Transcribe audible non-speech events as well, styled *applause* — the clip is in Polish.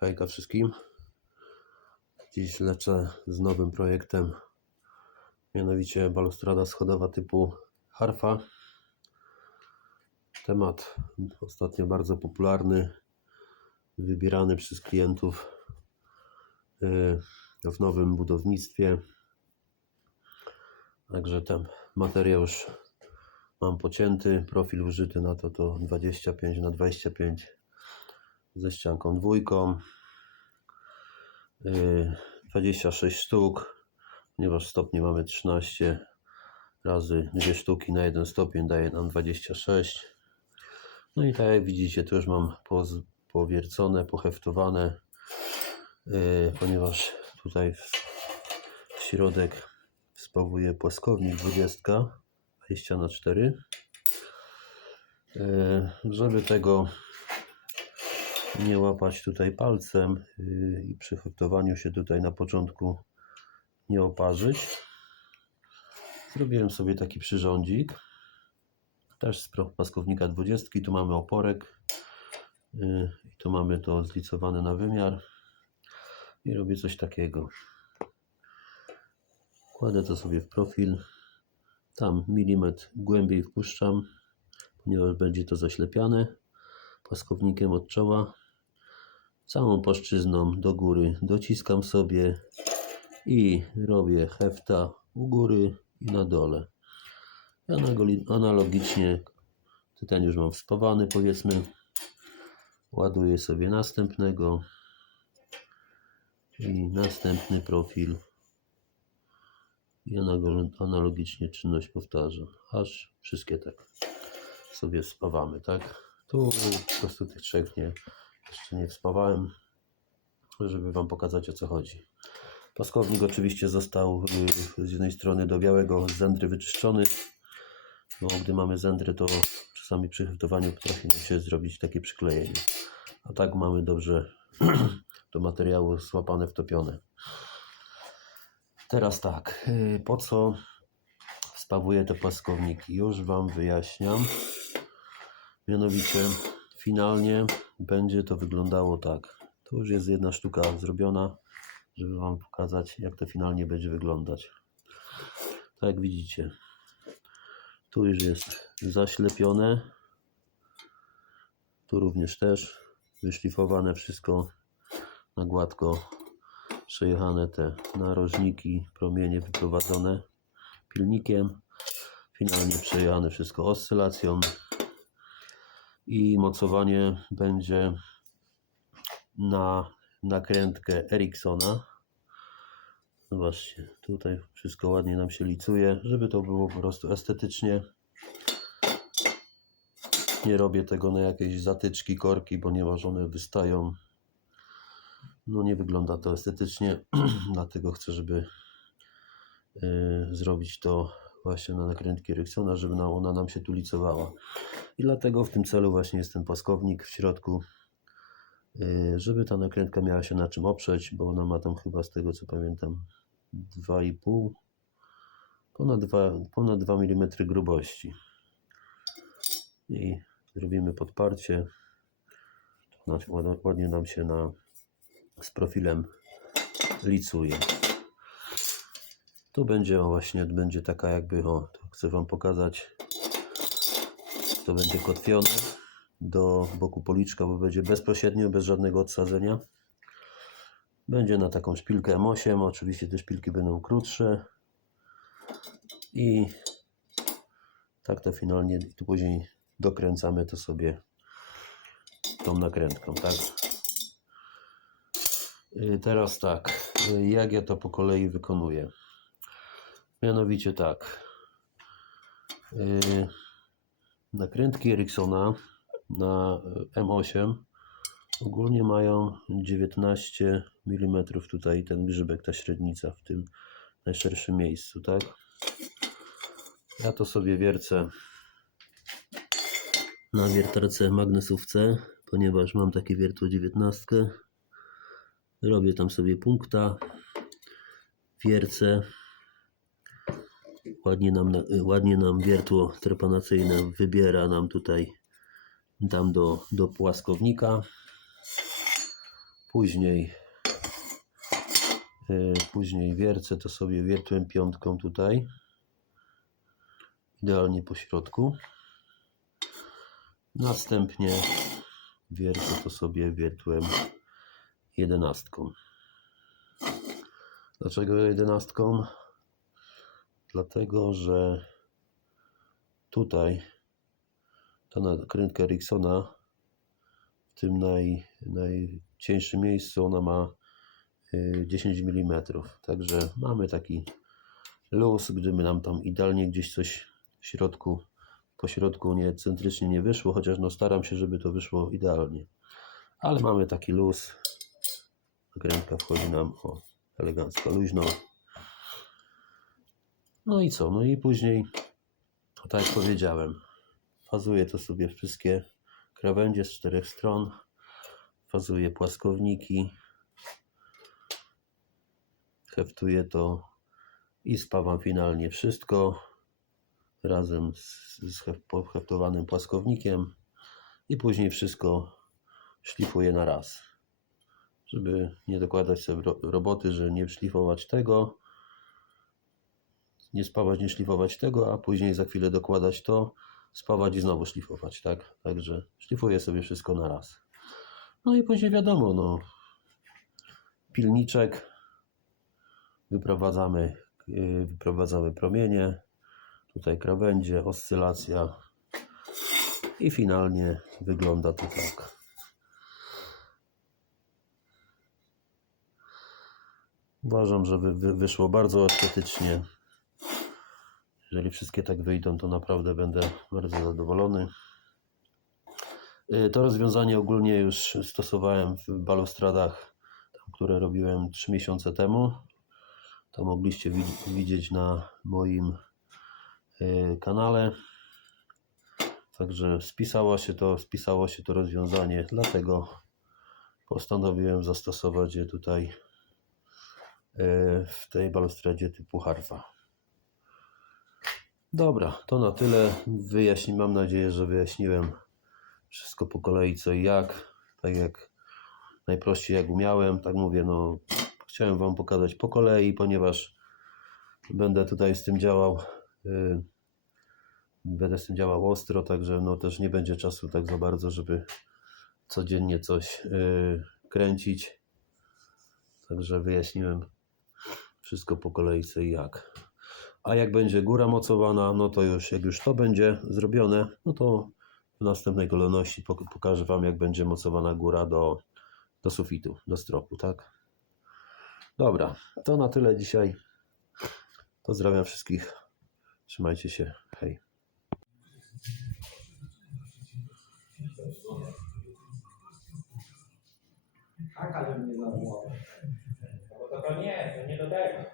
Hejka wszystkim. Dziś lecę z nowym projektem, mianowicie balustrada schodowa typu harfa. Temat ostatnio bardzo popularny, wybierany przez klientów yy, w nowym budownictwie. Także ten materiał już mam pocięty, profil użyty na to to 25 na 25 ze ścianką dwójką. Yy, 26 sztuk, ponieważ stopni mamy 13 razy dwie sztuki na jeden stopień daje nam 26. No i tak jak widzicie, tu już mam powiercone, poheftowane, yy, ponieważ tutaj w, środek spawuje płaskownik 20, 20 na 4. Yy, żeby tego nie łapać tutaj palcem yy, i przy heftowaniu się tutaj na początku nie oparzyć. Zrobiłem sobie taki przyrządzik. Też z paskownika 20. Tu mamy oporek. yy, I tu mamy to zlicowane na wymiar. I robię coś takiego. Kładę to sobie w profil. Tam milimetr głębiej wpuszczam, ponieważ będzie to zaślepiane płaskownikiem od czoła. Całą płaszczyzną do góry dociskam sobie i robię hefta u góry i na dole. Analogicznie, ten już mam spawany powiedzmy, ładuję sobie następnego i następny profil i analogicznie czynność powtarzam, aż wszystkie tak sobie spawamy, tak? Tu po prostu tych trzech nie, jeszcze nie wspawałem, żeby Wam pokazać o co chodzi. Paskownik oczywiście został y, z jednej strony do białego z zędry wyczyszczony, bo gdy mamy zędrę to czasami przy heftowaniu potrafi nam się zrobić takie przyklejenie. A tak mamy dobrze *clears throat* do materiału złapane, wtopione. Teraz tak, y, po co spawuję te płaskowniki? Już Wam wyjaśniam. Mianowicie finalnie będzie to wyglądało tak. To już jest jedna sztuka zrobiona, żeby Wam pokazać, jak to finalnie będzie wyglądać. Tak jak widzicie, tu już jest zaślepione. Tu również też wyszlifowane wszystko na gładko przejechane te narożniki, promienie wyprowadzone pilnikiem. Finalnie przejechane wszystko oscylacją i mocowanie będzie na nakrętkę Ericssona. Zobaczcie, tutaj wszystko ładnie nam się licuje, żeby to było po prostu estetycznie. Nie robię tego na jakieś zatyczki, korki, ponieważ one wystają. No nie wygląda to estetycznie, *clears throat* dlatego chcę, żeby y, zrobić to właśnie na nakrętki Ericssona, żeby na- ona nam się tu licowała. I dlatego w tym celu właśnie jest ten płaskownik w środku, yy, żeby ta nakrętka miała się na czym oprzeć, bo ona ma tam chyba z tego co pamiętam 2,5 ponad 2, ponad 2 mm grubości. I zrobimy podparcie. Ładnie nam się na, z profilem licuje. Tu będzie o, właśnie będzie taka jakby o, chcę Wam pokazać to będzie kotwione do boku policzka, bo będzie bezpośrednio, bez żadnego odsadzenia. Będzie na taką szpilkę M8, oczywiście te szpilki będą krótsze i tak to finalnie, i tu później dokręcamy to sobie tą nakrętką, tak? Y, Teraz tak, y, jak ja to po kolei wykonuję? Mianowicie tak. Yy, Nakrętki Ericssona na e, M8 ogólnie mają 19 mm tutaj ten grzybek, ta średnica w tym najszerszym miejscu, tak? Ja to sobie wiercę na wiertarce magnesówce, ponieważ mam takie wiertło 19. Robię tam sobie punkta, wiercę ładnie nam, na- ładnie nam wiertło trepanacyjne wybiera nam tutaj tam do, do płaskownika Później, yy, później wiercę to sobie wiertłem piątką tutaj. Idealnie po środku. Następnie wiercę to sobie wiertłem jedenastką. Dlaczego jedenastką? Dlatego, że tutaj ta nakrętka Ericssona w tym naj, najcieńszym miejscu ona ma y, 10 mm. Także mamy taki luz, gdyby nam tam idealnie gdzieś coś w środku, po środku nie centrycznie nie wyszło, chociaż no staram się, żeby to wyszło idealnie. Ale mamy taki luz. Nakrętka wchodzi nam o, elegancko, luźno. No i co? No i później, tak jak powiedziałem, fazuję to sobie wszystkie krawędzie z czterech stron. Fazuję płaskowniki. Heftuję to i spawam finalnie wszystko razem z, z hef- poheftowanym płaskownikiem i później wszystko szlifuję na raz. Żeby nie dokładać sobie ro- roboty, że nie szlifować tego, nie spawać, nie szlifować tego, a później za chwilę dokładać to, spawać i znowu szlifować, tak? Także szlifuję sobie wszystko na raz. No i później wiadomo, no, pilniczek, wyprowadzamy, yy, wyprowadzamy promienie, tutaj krawędzie, oscylacja i finalnie wygląda to tak. Uważam, że wy, wy, wyszło bardzo estetycznie. Jeżeli wszystkie tak wyjdą, to naprawdę będę bardzo zadowolony. Y, To rozwiązanie ogólnie już stosowałem w balustradach, które robiłem 3 miesiące temu. To mogliście wi- widzieć na moim y, kanale. Także spisało się to, spisało się to rozwiązanie, dlatego postanowiłem zastosować je tutaj y, w tej balustradzie typu harfa. Dobra, to na tyle. Wyjaśni, mam nadzieję, że wyjaśniłem wszystko po kolei co i jak. Tak jak najprościej jak umiałem. Tak mówię, no chciałem Wam pokazać po kolei, ponieważ będę tutaj z tym działał. y, będę z tym działał ostro, także no też nie będzie czasu tak za bardzo, żeby codziennie coś y, kręcić. Także wyjaśniłem wszystko po kolei co i jak. A jak będzie góra mocowana, no to już jak już to będzie zrobione, no to w następnej kolejności pok- pokażę Wam, jak będzie mocowana góra do, do sufitu, do stropu, tak? Dobra, to na tyle dzisiaj. Pozdrawiam wszystkich. Trzymajcie się. Hej. Tak, ale mnie. No to nie, to nie do tego.